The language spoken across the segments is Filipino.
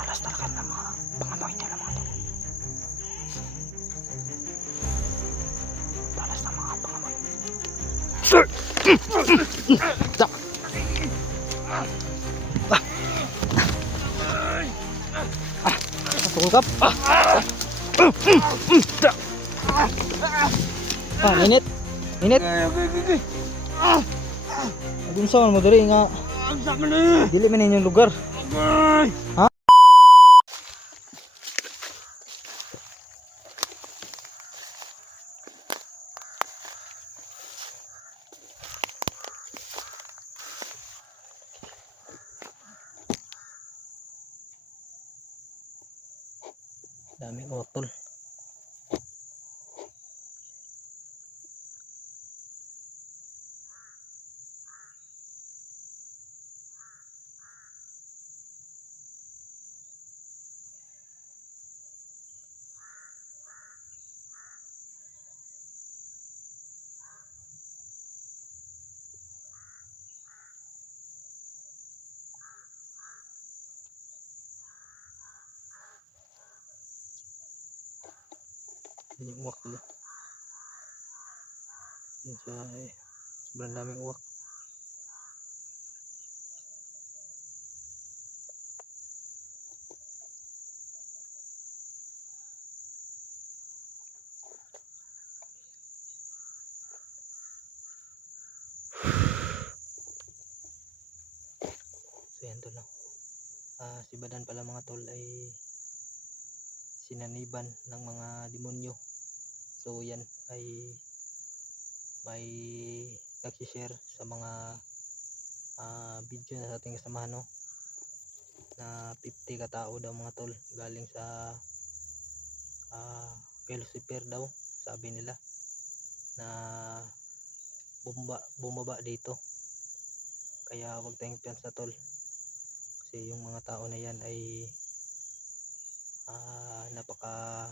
Talas talaga ng mga pangamoy nila mga tol. Talas ng mga pangamoy. Natulgap. Init. Init. Unsa man mo diri nga dili man inyong lugar. Ha? Daming otol. Yung uwak dito. Yun sa sobrang daming uwak. So yan tol, no? Si Badan pala mga tol ay sinaniban ng mga demonyo. So yan ay may nag-share sa mga video na sa ating kasamahan, no? Na 50 katao daw mga tol galing sa kay Lucifer daw, sabi nila na bumaba dito. Kaya wag tayong piyansa tol, kasi yung mga tao na yan ay napaka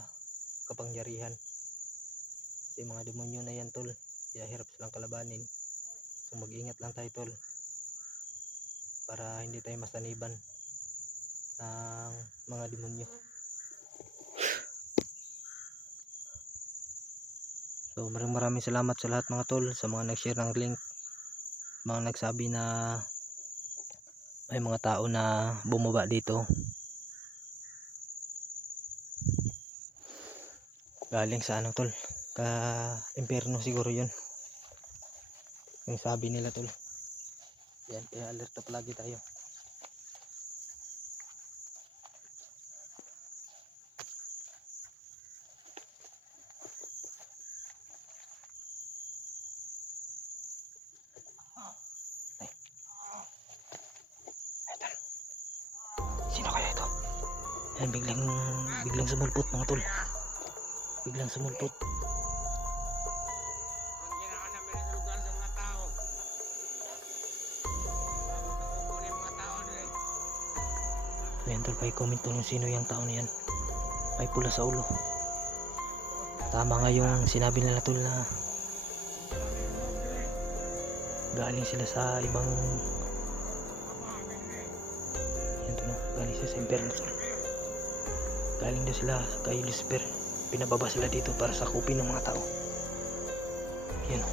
kapangyarihan. Kasi mga demonyo na yan tol, kaya hirap silang kalabanin. So mag-ingat lang tayo tol, para hindi tayo masaniban ng mga demonyo. So maraming salamat sa lahat mga tol, sa mga nag-share ng link, mga nagsabi na may mga tao na bumaba dito galing sa ano tol, ka impyerno siguro yun yung sabi nila tol. Yan, kaya alerto palagi tayo. Sino kaya ito? Yan, biglang sumulpot mga tol. Biglang sumulpot. Ayan tol, pa-comment tol sino yung tao na yan. May pula sa ulo. Tama nga yung sinabi nila tol na galing sila sa ibang, yan tol, galing sila sa impyerno tol. Galing daw sila kay Lucifer, pinababa sila dito para sakupin ng mga tao. Yan o.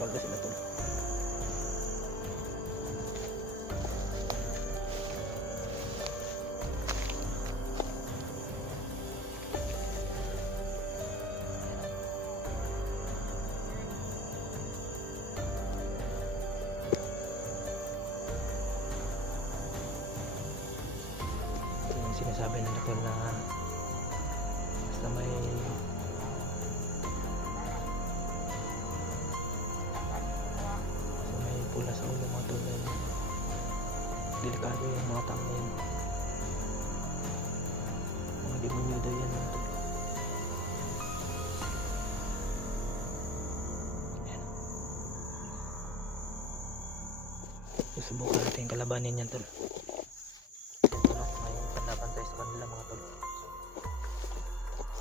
Wala sila tol. Sinasabi nila tol na basta may pula sa ulo mga tol, delikado yung mga tao na yun. Mga demonyo daw yan mga tol. Yan. Susubukan natin yung kalabanin yan tol. May panlaban tayo sa kanila mga tol.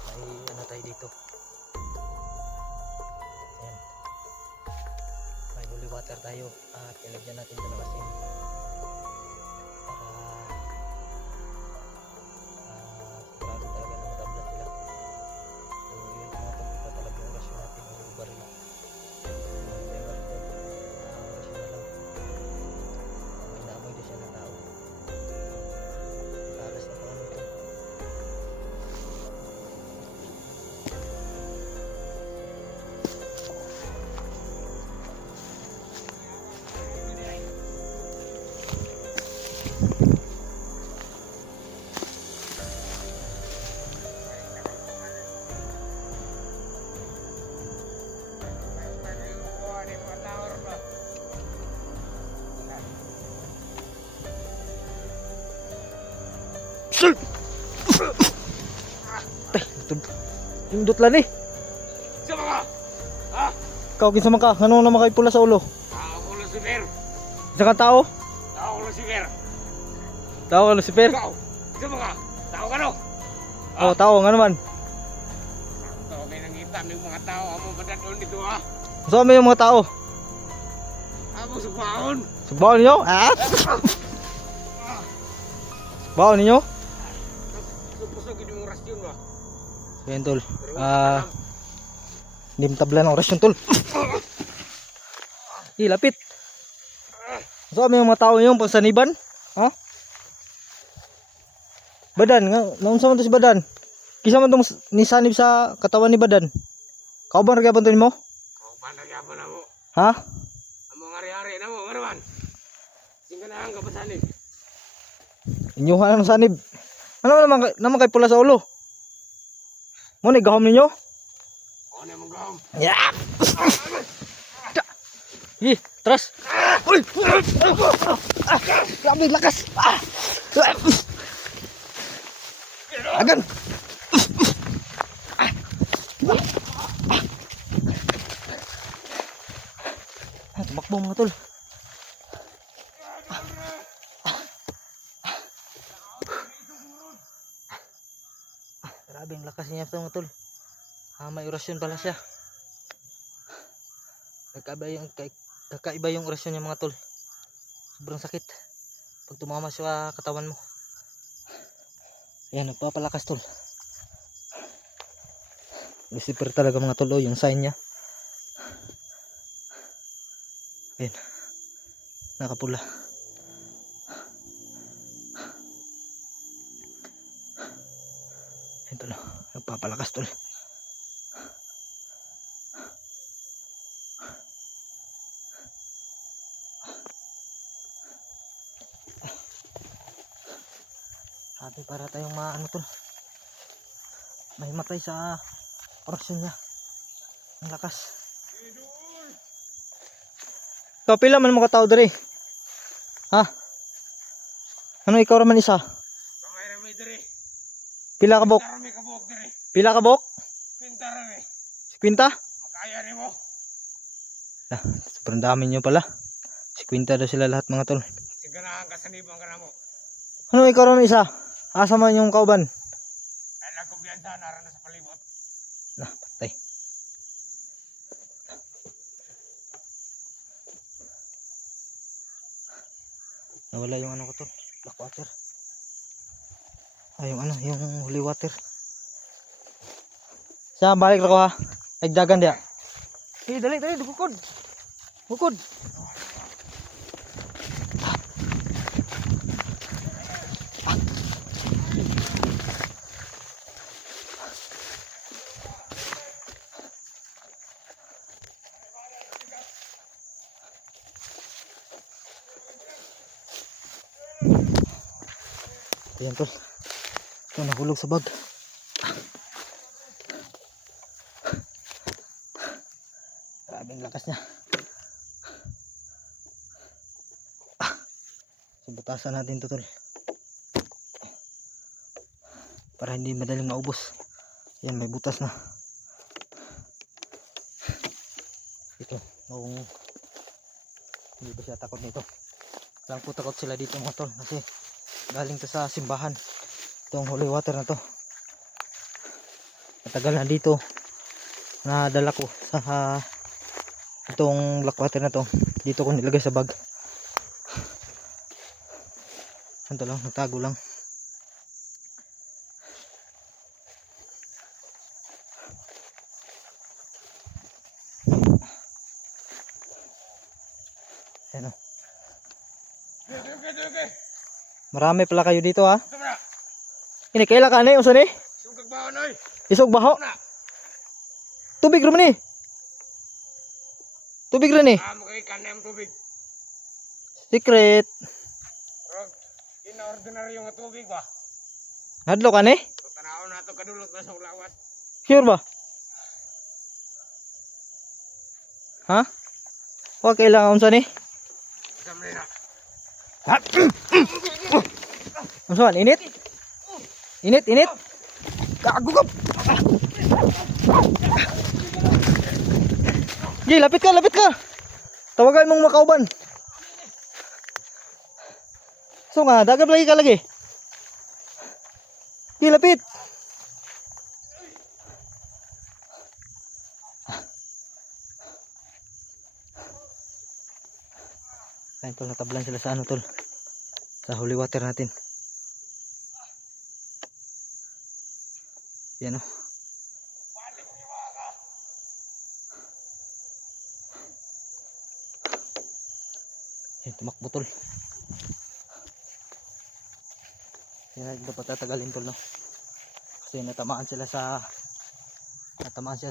May ano tayo dito, tayo at ilagyan natin ito ng asin para sigurado talaga na matabla sila. So yun mga tol, itatalab yung rasyon natin yung baril. Yung baril tol, rasyon na lang. May naamoy na siya ng tao. Talas na pa ano ito. Indot lang eh. Sama ka! Ha? Ikaw kinsa man ka? Ngano naman kay pula sa ulo? Ako Lucifer! Isa ka tao? Ako Lucifer! Tao ka Lucifer? Ikaw! Sama ka! Tao ka no? Oh, tao nga naman. Sakto, may nangita ng mga tao. Amo badadon dito ha? So may yung mga tao. Amo sugbaon! Sugbaon ninyo? Ah! Sugbaon ninyo? Pusog yung rasyon ba? So yan tol. Hindi matabla ng orasyon tol. Lapit. So may mga tao yung pagsaniban? Ha? Badan nga, naunsa man to si Badan? Kisa man tong nisanib sa katawan ni Badan? Kauban ra gyapon to nimo? Kauban ra gyapon na mo. Ha? Amo ngari-ari na mo, ano man? Sing ganahan ka pasanib. Inyuhan ang sanib. Ano naman kay pula sa ulo? Mo ni gahom ninyo? O na mong gahom. Yeah. Terus. Uy. Grabe lakas. Agan. Tumakbo mga tol. Grabe ang lakas niya ito mga tol. May orasyon pala siya. Kakaiba yung orasyon niya mga tol. Sobrang sakit pag tumama sa katawan mo. Ayan, nagpapalakas tol. Lucifer talaga mga tol, yung sign niya. Ayan, nakapula. Ayan tol, nagpapalakas tol. Ate, para tayong maano tol, mahimatay sa orasyon niya. Ang lakas. Ikaw pila man mo katao diri? Ha? Ano ikaw raman isa? Kamay rami diri. Pila ka bok? Rami ka buok diri. Pila ka bok? Kwinta rami. 50? Makaya nimo. Sobrang dami nyo pala. 50 daw sila lahat mga tol. Sing ganahan ka sanib ang kanamo. Ano ikaw raman isa? Asa man yung kauban? Ay nagkumbiyansa nara na sa palibot. Patay. Nawala yung ano ko tol, black water. Yung ano, yung holy water. Siya, balik na ko ha. Nagdagan dia. Dali, bukod. Bukod. Ayan tol. Ito nahulog sa bag. Grabe ang lakas niya. So butasan natin to tol. Para hindi madaling maubos. Ayan, may butas na. Ito, kung hindi ba siya takot nito. Lang po takot sila dito mga tol kasi galing to sa simbahan itong holy water na to. Matagal na dito na dala ko sa itong black water na to. Dito ko nilagay sa bag. Ito lang, nagtago lang. Ayan o. Okay. Marami pala kayo dito ha. Ito na. Ini kaila ka na usa ni? Sugag baon oy. Isog baho. Na. Tubig ra man ni. Tubig ra ni. Amo kay kanem tubig. Secret. Rog. Ina-ordinary nga tubig ba? Hadlo ka ni? So tanawon nato kadulot ba sa lawas. Sure ba? Ha? Wa kailangan unsa ni? Samre na. Unsa man init? Init. Gago ka. Gi, lapit ka. Tawagan mong makauban. So nga, dagab lagi ka lagi. Gi, lapit. Ayun tol, natablan sila sa ano tol. Sa holy water natin. Yan o. Yan, tumakbo tol. Yan, hindi dapat tatagalin tol no. Kasi natamaan sila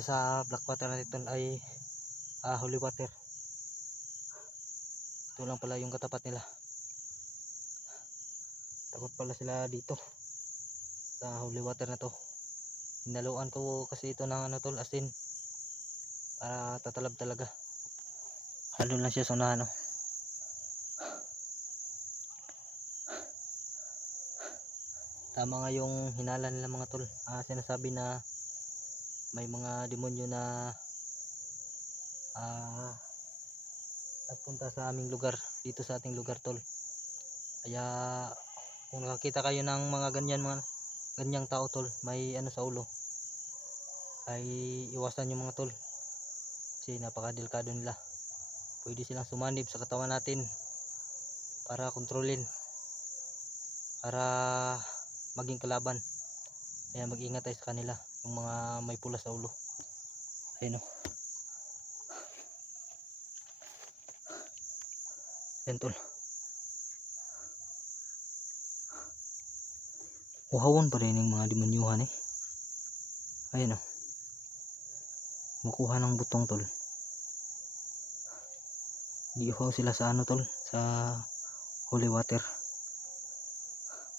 sa black water natin tol ay holy water. Ito lang pala yung katapat nila. Takot pala sila dito sa holy water na to. Hinaluan ko kasi ito ng ano tol, asin para tatalab talaga. Halo lang siya sa unahan no. Tama nga yung hinala nila mga tol. Sinasabi na may mga demonyo na nagpunta sa aming lugar, dito sa ating lugar tol. Kaya kung nakakita kayo ng mga ganyang tao tol, may ano sa ulo, ay iwasan yung mga tol. Kasi napakadelikado nila. Pwede silang sumanib sa katawan natin para kontrolin, para maging kalaban. Kaya mag-ingat tayo sa kanila, yung mga may pula sa ulo. Ayun o. Yan tol. Uhawon pa rin yung mga demonyuhan eh. Ayun o. Makuha ng butong tol. Giuhaw sila sa ano tol, sa holy water.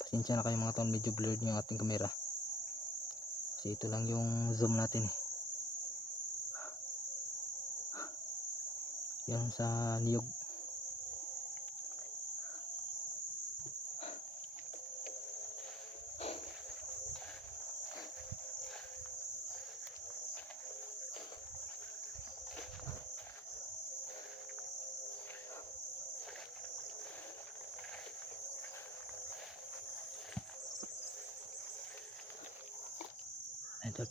Pasensya na kayo mga tol, medyo blurred yung ating camera. Kasi ito lang yung zoom natin eh. Yan sa niyog. Ito,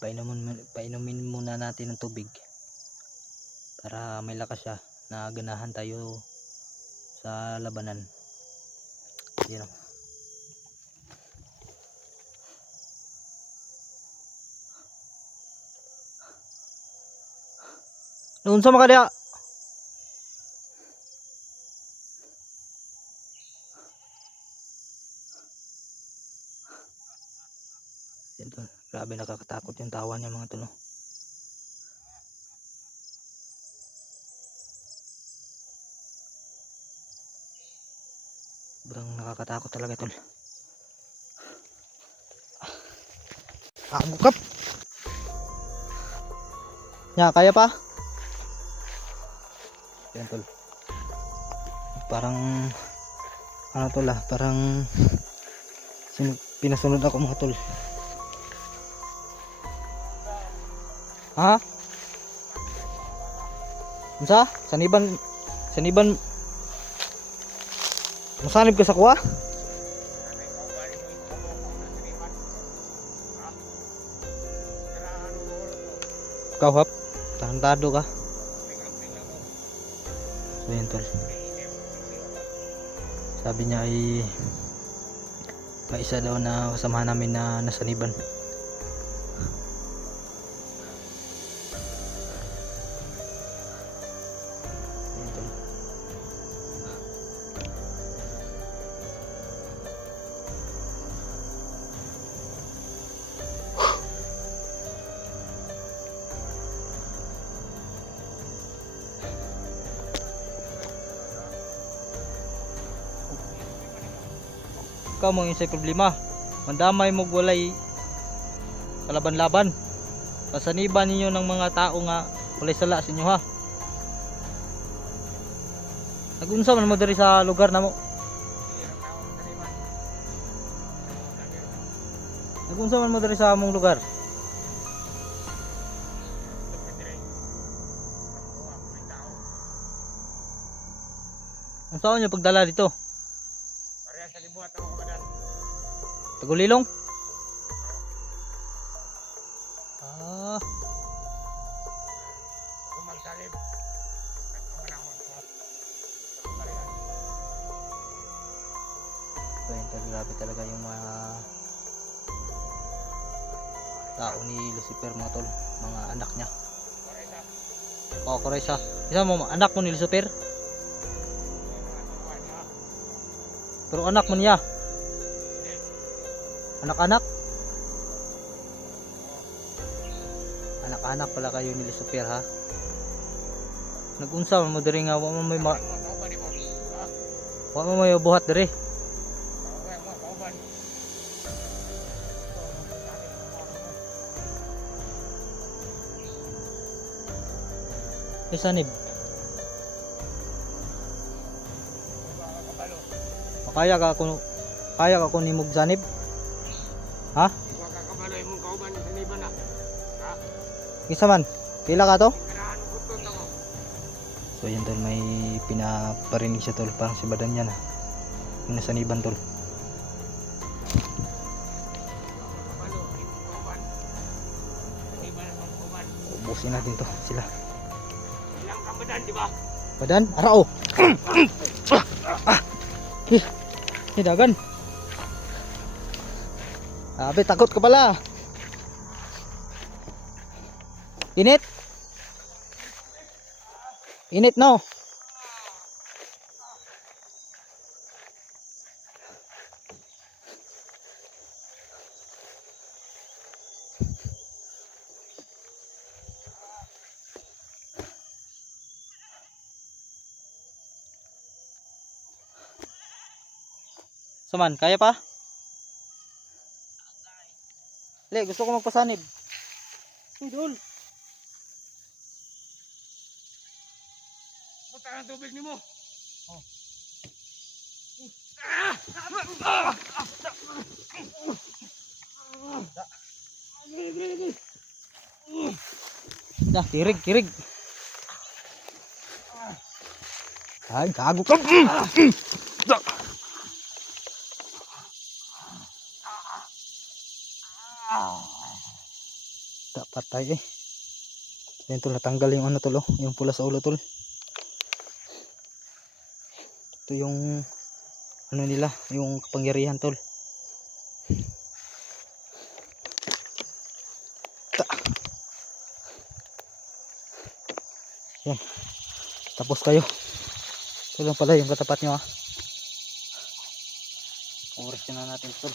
painumin muna natin ng tubig para may lakas siya na ganahan tayo sa labanan. Yan o. Noon sa makadya. Yan tol. Grabe, nakakatakot yung tawa niya mga tol. Sobrang nakakatakot talaga tol. Bukap. Ya, kaya pa? Yan tol. Parang ano tol parang pinasunod ako mga tol. Ha? Unsa? Saniban masanib ka sa kuha? Ikaw hap, tarantado ka. So yun tol, sabi niya ay may isa daw na kasamahan namin na nasaniban. Yun tol. Ikaw mo yung sa problema, mandamay mo walay kalaban-laban, pasaniban ninyo ng mga tao nga walay sala sa inyo ha. Nagunsa man mo diri sa lugar na mo, nagunsa man mo diri sa among lugar. Ang saan nyo pagdala dito? Parehas sa libuhat ako kabadan. Tagulilong? Ah, Kung magsalib. At kumanahon ko. Parehas. so yun tol, grabe talaga yung mga tao ni Lucifer mga tol, mga anak niya. Parehas. O, Kuraysa, isa mo anak mo ni Lucifer, pero anak mo niya, anak-anak, anak-anak pala kayo ni Lucifer ha. Nagunsa man mo diri nga wa mo may buhat diri. Isanib. Kaya ka ko ni mog sanib? Ha? Huwag kakabaloy mong kauban sa niban na. Ha? Kisa man? Pila ka to? Kailangan mo kuton ako. So yan tol, may pinaparinig siya tol, parang si Badan yan ha. Yung nasa niban tol. Kabalo, imong kauban. Sa niban na mong kauban. Ubusin natin to sila. Ilang kabadan, di ba? Badan, arao. Dagan. Abe, takot ka pala. Init. Init no. Saman, kaya pa? Le, gusto ko magpasanib. Idol. Puta ang tubig ni mo. Oh. Dah, kirig, kirig. Ay, gago ka. Tak patay eh. Yan tol, natanggal yung ano tol, oh, yung pula sa ulo tol. Ito yung ano nila, yung kapangyarihan tol. Yan. Tapos kayo. Ito lang pala yung katapat nyo ha. Oras na natin tol.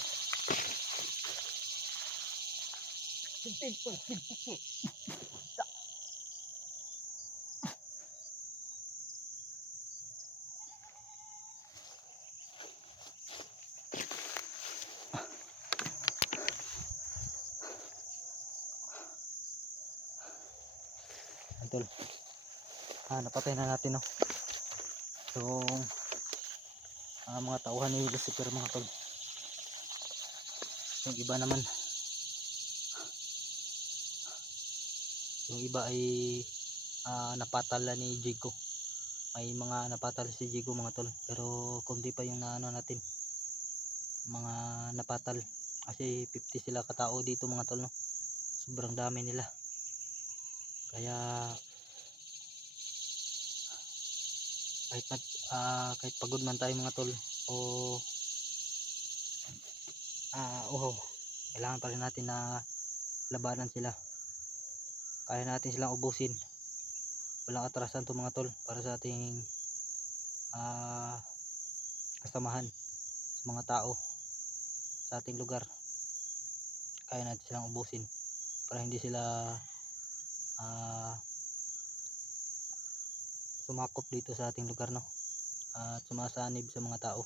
Tol. Napatay na natin no. So mga tauhan ni Lucifer mga tol. Yung iba naman, yung iba ay napatala ni Jigo. May mga napatala si Jigo mga tol, pero kundi pa yung naano natin, mga napatal, kasi 50 sila katao dito mga tol no. Sobrang dami nila, kaya kahit pagod man tayo mga tol, o kailangan pa rin natin na labanan sila. Kaya natin silang ubusin. Walang atrasan to mga tol, para sa ating kasamahan sa mga tao sa ating lugar. Kaya natin silang ubusin para hindi sila sumakop dito sa ating lugar, no, at sumasanib sa mga tao.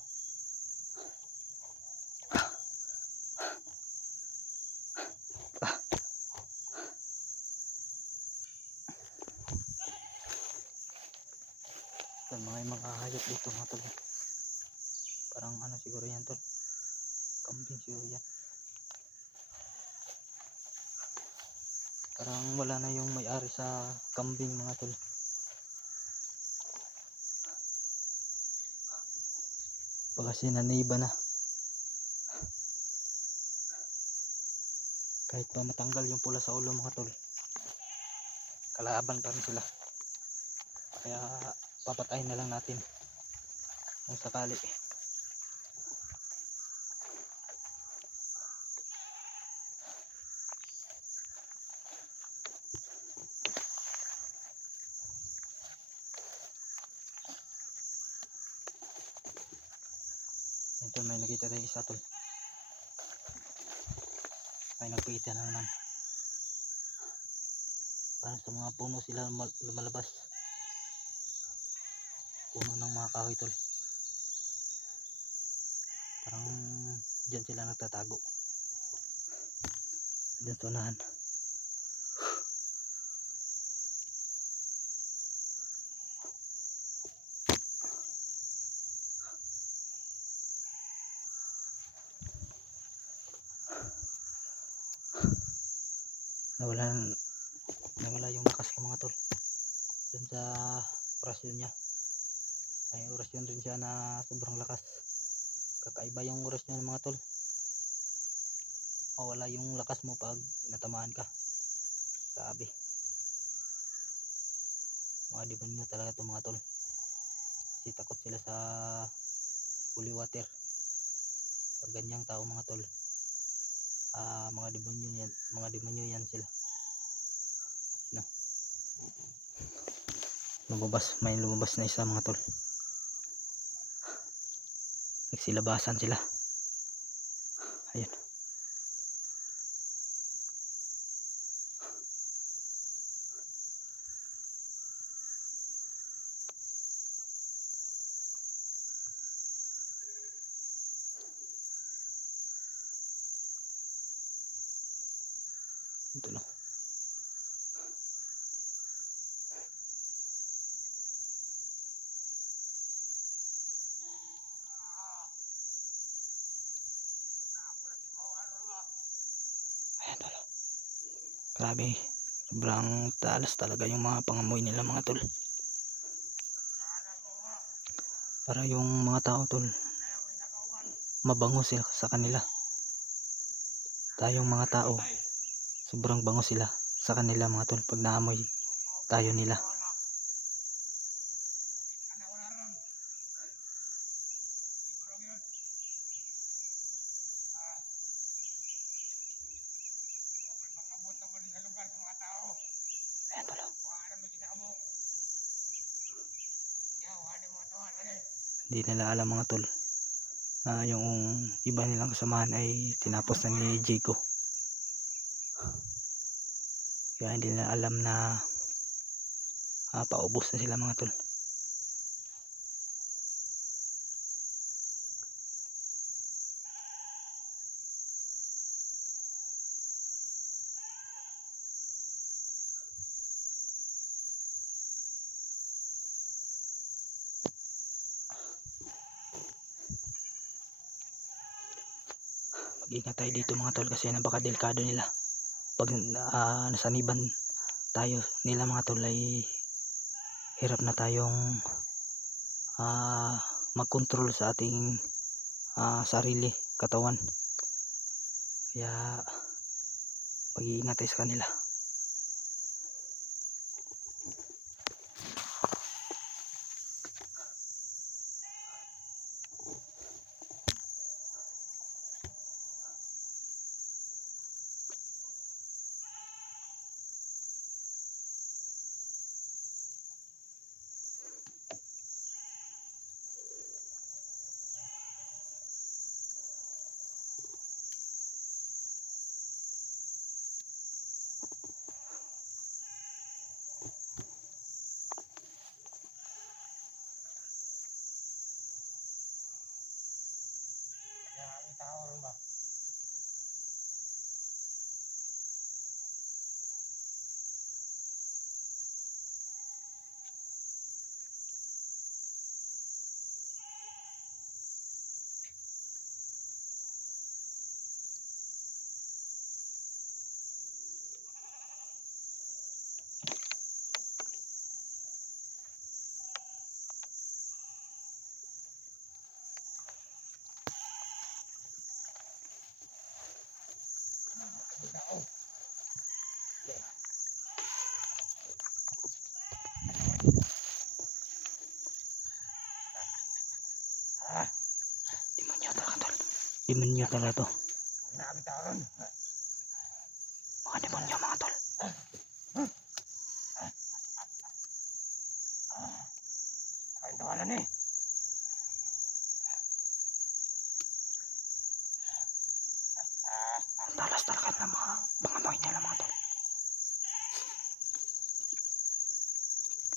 Mga hayop dito mga tol, parang ano siguro yan tol, kambing siguro yan. Parang wala na yung may-ari sa kambing mga tol. Baka sinaniba na. Kahit pa matanggal yung pula sa ulo mga tol, kalaban pa rin sila. Kaya papatayin na lang natin kung sakali. Ito, may nakita tayo isa tol, may nagpita na naman. Parang sa mga puno sila lumalabas, puno ng mga kahoy tol. Parang dyan sila nagtatago, dyan sa unahan. Nawala yung lakas ko mga tol dun sa orasyon niya. May orasyon rin siya na sobrang lakas. Kakaiba yung orasyon ng mga tol. Wala yung lakas mo pag natamaan ka. Grabe, mga demonyo talaga to mga tol, kasi takot sila sa holy water. Pag ganyang tao mga tol, mga demonyo yan sila, no? May lumabas na isa mga tol, nagsilabasan sila. Ayun, ito no. Ayan tol, grabe, sobrang talas talaga yung mga pangamoy nila mga tol. Para yung mga tao tol, mabango sila sa kanila. Tayong mga tao, sobrang bango sila sa kanila mga tol pag naamoy tayo nila. Ayan tol, hindi nila alam mga tol na yung iba nilang kasamahan ay tinapos na ni Jigo. Kaya hindi nila alam na paubos na sila mga tol. Mag-ingat tayo dito mga tol, kasi napakadelikado nila. Pag nasaniban tayo nila mga tol, ay hirap na tayong mag-control sa ating sarili, katawan. Kaya mag-iingat tayo sa kanila. Demonyo talaga to. Grabe taon. Mga demonyo mga tol. Ay, tawanan eh. Ang talas talaga ng mga pangamoy nila mga tol.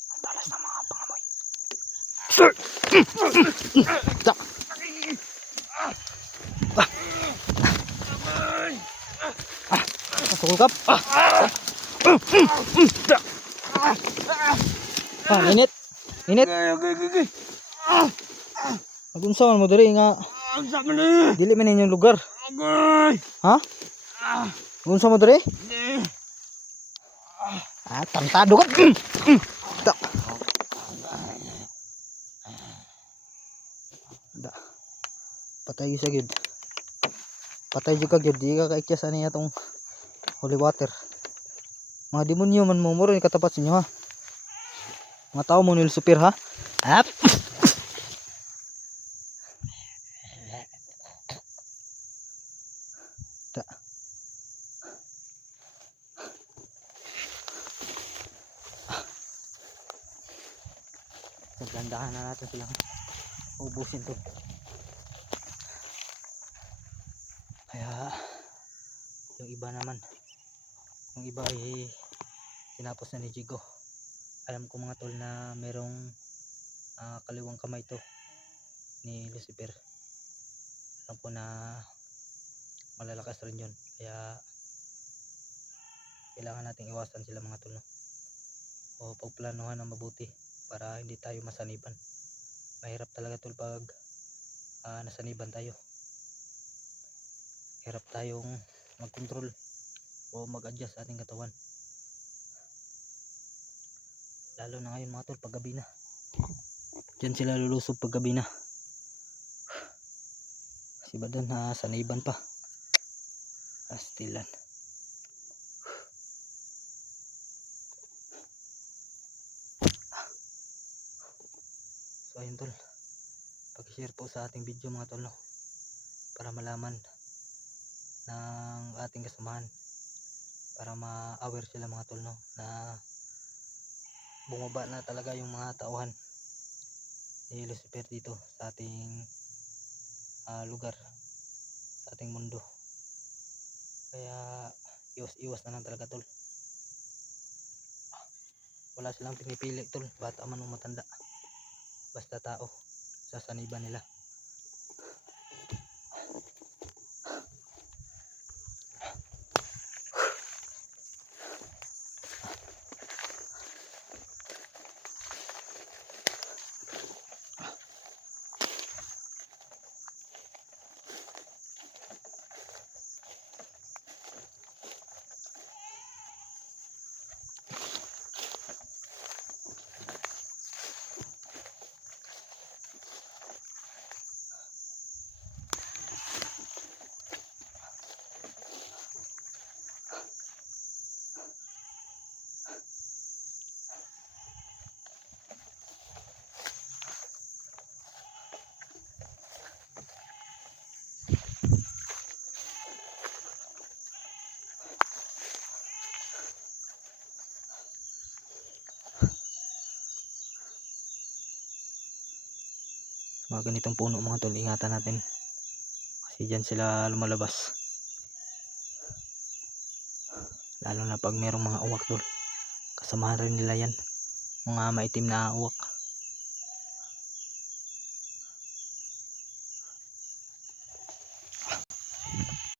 Ang talas ng mga pangamoy. Nasulkap. Init. Init. Okay. Nagunsawan mo diri nga Ang sama na. dili man inyong lugar. Okay. Ha? Nagunsa mo diri? Hindi. Tantado ka. Da. Da. Patay sa gid. Patay jud ka gid, di ka kaikyas ani atong holy water. Mga demonyo man mo ni katapat sa inyo ha. Mga tao mo ni Lucifer ha. Hap. Da. Naglandahan na natin silang ubusin to. Kaya yung iba naman, yung iba ay tinapos na ni Jigo. Alam ko mga tol na merong kaliwang kamay to ni Lucifer. Alam ko na malalakas rin yun, kaya kailangan nating iwasan sila mga tol, no? O pagplanuhan ng mabuti para hindi tayo masaniban. Mahirap talaga tol pag nasaniban tayo. Hirap tayong mag-control o mag-adjust sa ating katawan, lalo na ngayon mga tol pag gabi na. Diyan sila lulusob pag gabi na. Si Badan saniban pa. Astilan. So ayun tol, pag-share po sa ating video mga tol, no? Para malaman ng ating kasamahan, para ma-aware sila mga tol, no? Na bumaba na talaga yung mga tauhan ni Lucifer dito sa ating lugar, sa ating mundo. Kaya iwas na lang talaga tol. Wala silang pinipili tol, bata man o matanda, basta tao, sasaniban nila. Mga ganitong puno mga tol, ingatan natin kasi dyan sila lumalabas, lalo na pag merong mga uwak tol. Kasamahan rin nila yan, mga maitim na uwak.